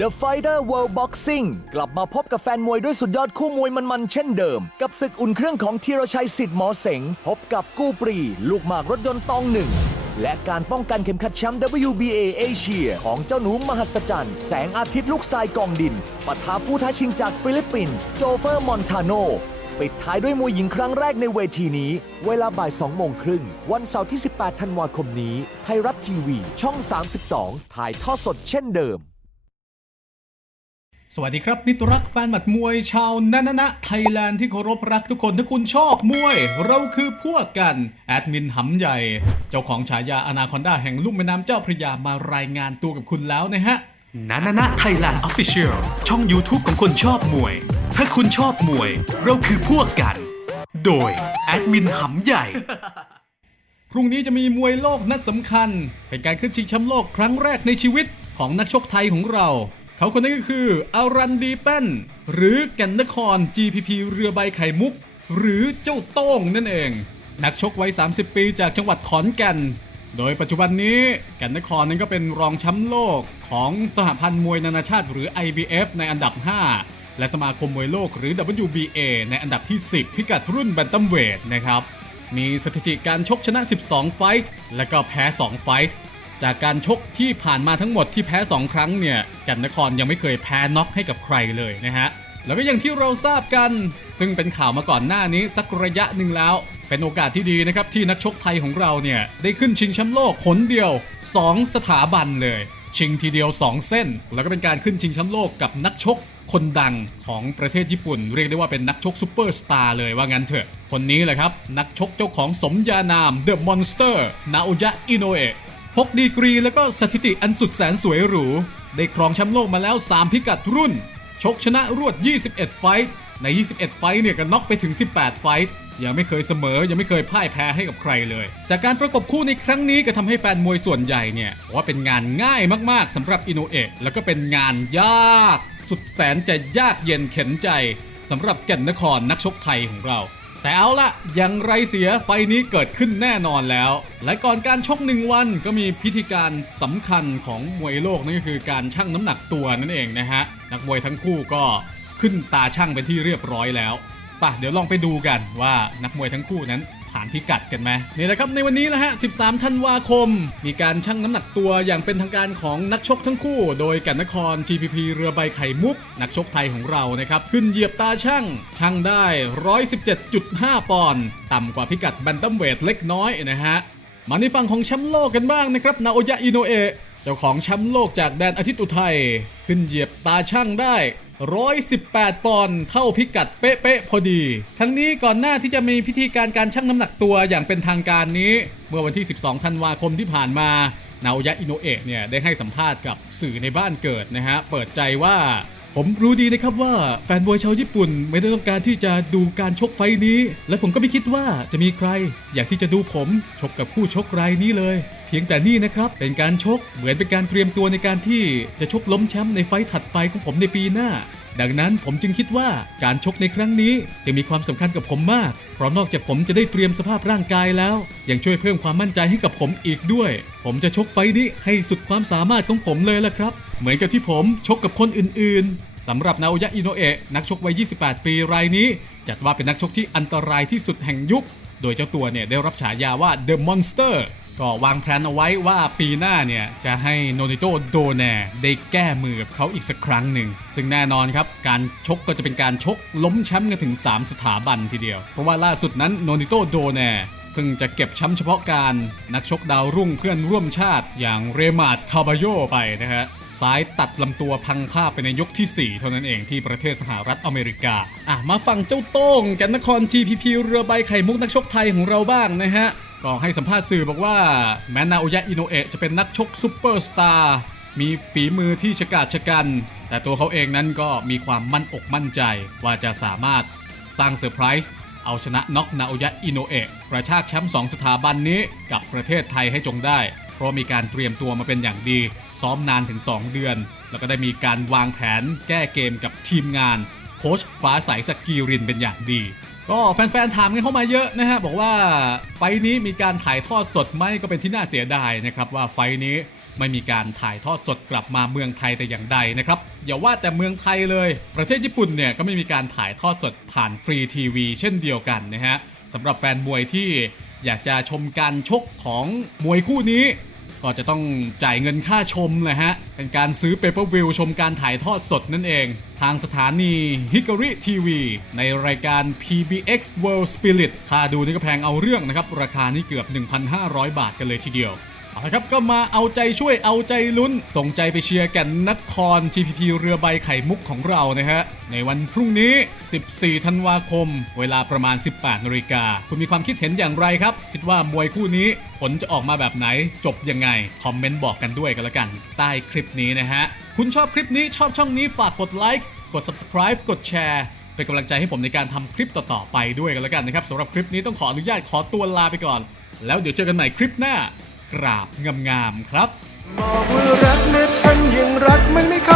The Fighter World Boxing กลับมาพบกับแฟนมวยด้วยสุดยอดคู่มวยมันๆเช่นเดิม กับศึกอุ่นเครื่องของธีรชัยสิทธิ์หมอเสง พบกับกู้ปรี ลูกหมากรถยนต์ตองหนึ่ง และการป้องกันเข็มขัดแชมป์ WBA เอเชียของเจ้าหนูมหัศจรรย์ แสงอาทิตย์ลูกทรายกองดินปะทะผู้ท้าชิงจากฟิลิปปินส์โจเฟอร์มอนทาโนปิดท้ายด้วยมวยหญิงครั้งแรกในเวทีนี้ เวลาบ่าย2โมงครึ่ง วันเสาร์ที่ 18 ธันวาคมนี้ ไทยรัฐทีวี ช่อง 32 ถ่ายทอดสดเช่นเดิม สวัสดีครับมิตรรักแฟนหมัดมวยชาวนานะนะไทยแลนด์ที่เคารพรักทุกคนถ้าคุณชอบมวย เราคือพวกกัน แอดมินหำใหญ่ เจ้าของฉายาอนาคอนดาแห่งลุ่มแม่น้ำเจ้าพระยามารายงานตัวกับคุณแล้วนะฮะนานานะไทยแลนด์ออฟฟิเชียลช่อง YouTube ของคนชอบมวย ถ้าคุณชอบมวย เราคือพวกกัน โดยแอดมินหำใหญ่พรุ่งนี้จะมีมวยโลกนัดสำคัญ เป็นการขึ้นชิงแชมป์โลกครั้งแรกในชีวิตของนักชกไทยของเรา เขาคนนี้นก็คืออารันดีแป้น หรือแก่นนคร GPP เรือใบไข่มุก หรือเจ้าโต้งนั่นเอง นักชกวัย 30 ปีจากจังหวัดขอนแก่น โดยปัจจุบันนี้แก่นนครนั้นก็เป็นรองแชมป์โลกของสหพันธ์มวยนานาชาติหรือ IBF ในอันดับ 5 และสมาคมมวยโลกหรือ WBA ในอันดับที่ 10 พิกัดรุ่นแบนตัมเวทนะครับ มีสถิติการชกชนะ 12 ไฟท์และก็แพ้ 2 ไฟท์ จากการชกที่ผ่านมาทั้งหมดที่แพ้ 2 ครั้งเนี่ยกันนครยังไม่เคยแพ้น็อกให้กับใครเลยนะฮะแล้วก็อย่างที่เราทราบกัน ซึ่งเป็นข่าวมาก่อนหน้านี้สักระยะหนึ่งแล้ว เป็นโอกาสที่ดีนะครับที่นักชกไทยของเราเนี่ยได้ขึ้นชิงแชมป์โลกหนเดียว 2 สถาบันเลย ชิงทีเดียว 2 เส้น แล้วก็เป็นการขึ้นชิงแชมป์โลกกับนักชกคนดังของประเทศญี่ปุ่น เรียกได้ว่าเป็นนักชกซูเปอร์สตาร์เลยว่างั้นเถอะ คนนี้แหละครับ นักชกเจ้าของสมญานามเดอะมอนสเตอร์นาโอยะอิโนเอะ พกดีกรีแล้วก็สถิติอันสุดแสนสวยหรู ได้ครองแชมป์โลกมาแล้ว 3 พิกัดรุ่น ชกชนะรวด 21 ไฟท์ใน 21 ไฟท์เนี่ยก็น็อกไปถึง 18 ไฟท์ยังไม่เคยเสมอ ยังไม่เคยพ่ายแพ้ให้กับใครเลย จากการประกบคู่ในครั้งนี้ก็ทำให้แฟนมวยส่วนใหญ่เนี่ยว่าเป็นงานง่ายมากๆสำหรับอินโนเอะแล้วก็เป็นงานยาก สุดแสนจะยากเย็นเข็นใจสำหรับแก่นนครนักชกไทยของเรา แต่เอาละอย่างไรเสียไฟนี้เกิดขึ้นแน่นอนแล้ว และก่อนการชกหนึ่งวันก็มีพิธีการสำคัญของมวยโลกนั่นก็คือการชั่งน้ำหนักตัวนั่นเองนะฮะ นักมวยทั้งคู่ก็ขึ้นตาชั่งเป็นที่เรียบร้อยแล้วป่ะเดี๋ยวลองไปดูกันว่านักมวยทั้งคู่นั้นานพิกัดกันไหมนี่แหละครับในวันนี้นะฮะ 13 ธันวาคม มีการชั่งน้ำหนักตัวอย่างเป็นทางการของนักชกทั้งคู่ โดยกันนคร GPP เรือใบไข่มุก นักชกไทยของเรานะครับ ขึ้นเหยียบตาช่างช่างได้ 117.5 ปอนด์ต่ำกว่าพิกัดแบนตัมเวทเล็กน้อยนะฮะมาในฝั่งของแชมป์โลกกันบ้างนะครับนาโอยะอิโนเอะเจ้าของแชมป์โลกจากแดนอาทิตย์อุทัยขึ้นเหยียบตาช่างได้ 118 ปอนด์เข้าพิกัดเป๊ะๆพอดี ทั้งนี้ก่อนหน้าที่จะมีพิธีการการชั่งน้ำหนักตัวอย่างเป็นทางการนี้ เมื่อวันที่ 12 ธันวาคมที่ผ่านมานาโอยะอิโนเอะเนี่ยได้ให้สัมภาษณ์กับสื่อในบ้านเกิดนะฮะ เปิดใจว่าผมรู้ดีนะครับว่าแฟนบอยชาวญี่ปุ่นไม่ได้ต้องการที่จะดูการชกไฟนี้ และผมก็ไม่คิดว่าจะมีใคร อยากที่จะดูผมชกกับคู่ชกรายนี้เลย เพียงแต่นี่นะครับ เป็นการชกเหมือนเป็นการเตรียมตัวในการที่จะชกล้มแชมป์ในไฟท์ถัดไปของผมในปีหน้า ดังนั้นผมจึงคิดว่าการชกในครั้งนี้จะมีความสำคัญกับผมมาก เพราะนอกจากผมจะได้เตรียมสภาพร่างกายแล้ว ยังช่วยเพิ่มความมั่นใจให้กับผมอีกด้วย ผมจะชกไฟท์นี้ให้สุดความสามารถของผมเลยละครับ เหมือนกับที่ผมชกกับคนอื่นๆสำหรับนาโอยะอิโนเอะนักชกวัย 28 ปีรายนี้ จัดว่าเป็นนักชกที่อันตรายที่สุดแห่งยุค โดยเจ้าตัวเนี่ยได้รับฉายาว่า The Monster ก็วางแผนเอาไว้ว่าปีหน้าเนี่ย จะให้โนนิโตโดแนได้แก้มือกับเขาอีกสักครั้งหนึ่ง ซึ่งแน่นอนครับ การชกก็จะเป็นการชกล้มแชมป์กันถึง 3 สถาบันทีเดียว เพราะว่าล่าสุดนั้นโนนิโตโดแนเพิ่งจะเก็บแชมป์เฉพาะการนักชกดาวรุ่งเพื่อนร่วมชาติอย่างเรมาดคาบาโยไปนะฮะซ้ายตัดลำตัวพังค่าบไปในยกที่ 4 เท่านั้นเองที่ประเทศสหรัฐอเมริกา อะ มาฟังเจ้าโต้งกันนคร GPP เรือใบไข่มุกนักชกไทยของเราบ้างนะฮะ ก็ให้สัมภาษณ์สื่อบอกว่าแม้นาโอยะอิโนเอะจะเป็นนักชกซูเปอร์สตาร์มีฝีมือที่ชะกาจชะกัน แต่ตัวเขาเองนั้นก็มีความมั่นอกมั่นใจ ว่าจะสามารถสร้างเซอร์ไพรส์เอาชนะน็อกนาโอยะอิโนเอะกระชากแชมป์2สถาบันนี้กับประเทศไทยให้จงได้ เพราะมีการเตรียมตัวมาเป็นอย่างดี ซ้อมนานถึง 2 เดือน แล้วก็ได้มีการวางแผนแก้เกมกับทีมงาน โค้ชฟ้าใสสกีรินเป็นอย่างดี ก็แฟนๆถามกันเข้ามาเยอะนะฮะบอกว่าไฟนี้มีการถ่ายทอดสดไหมก็เป็นที่น่าเสียดายนะครับว่าไฟนี้ไม่มีการถ่ายทอดสดกลับมาเมืองไทยแต่อย่างใดนะครับอย่าว่าแต่เมืองไทยเลย ประเทศญี่ปุ่นเนี่ยก็ไม่มีการถ่ายทอดสดผ่านฟรีทีวีเช่นเดียวกันนะฮะสำหรับแฟนมวยที่อยากจะชมการชกของมวยคู่นี้ ก็จะต้องจ่ายเงินค่าชมเลยฮะ เป็นการซื้อเปเปอร์วิวชมการถ่ายทอดสดนั่นเอง ทางสถานี Hickory TV ในรายการ PBX World Spirit ค่าดูนี่ก็แพงเอาเรื่องนะครับ ราคานี่เกือบ 1,500 บาทกันเลยทีเดียว เอาละครับก็มาเอาใจช่วยเอาใจลุ้น ส่งใจไปเชียร์แกันนคร GPP เรือใบไข่มุกของเรานะฮะ ในวันพรุ่งนี้ 14 ธันวาคม เวลาประมาณ 18นาฬิกาคุณมีความคิดเห็นอย่างไรครับ คิดว่ามวยคู่นี้ผลจะออกมาแบบไหน จบยังไง คอมเมนต์บอกกันด้วยกันละกัน ใต้คลิปนี้นะฮะ คุณชอบคลิปนี้ชอบช่องนี้ฝากกดไลค์กด subscribe กดแชร์เป็นกำลังใจให้ผมในการทำคลิปต่อๆไปด้วยกันละกันนะครับสำหรับคลิปนี้ต้องขออนุญาตขอตัวลาไปก่อน แล้วเดี๋ยวเจอกันใหม่คลิปหน้า กราบงามๆครับ บอกว่ารักและฉันยังรักมันไม่เข้า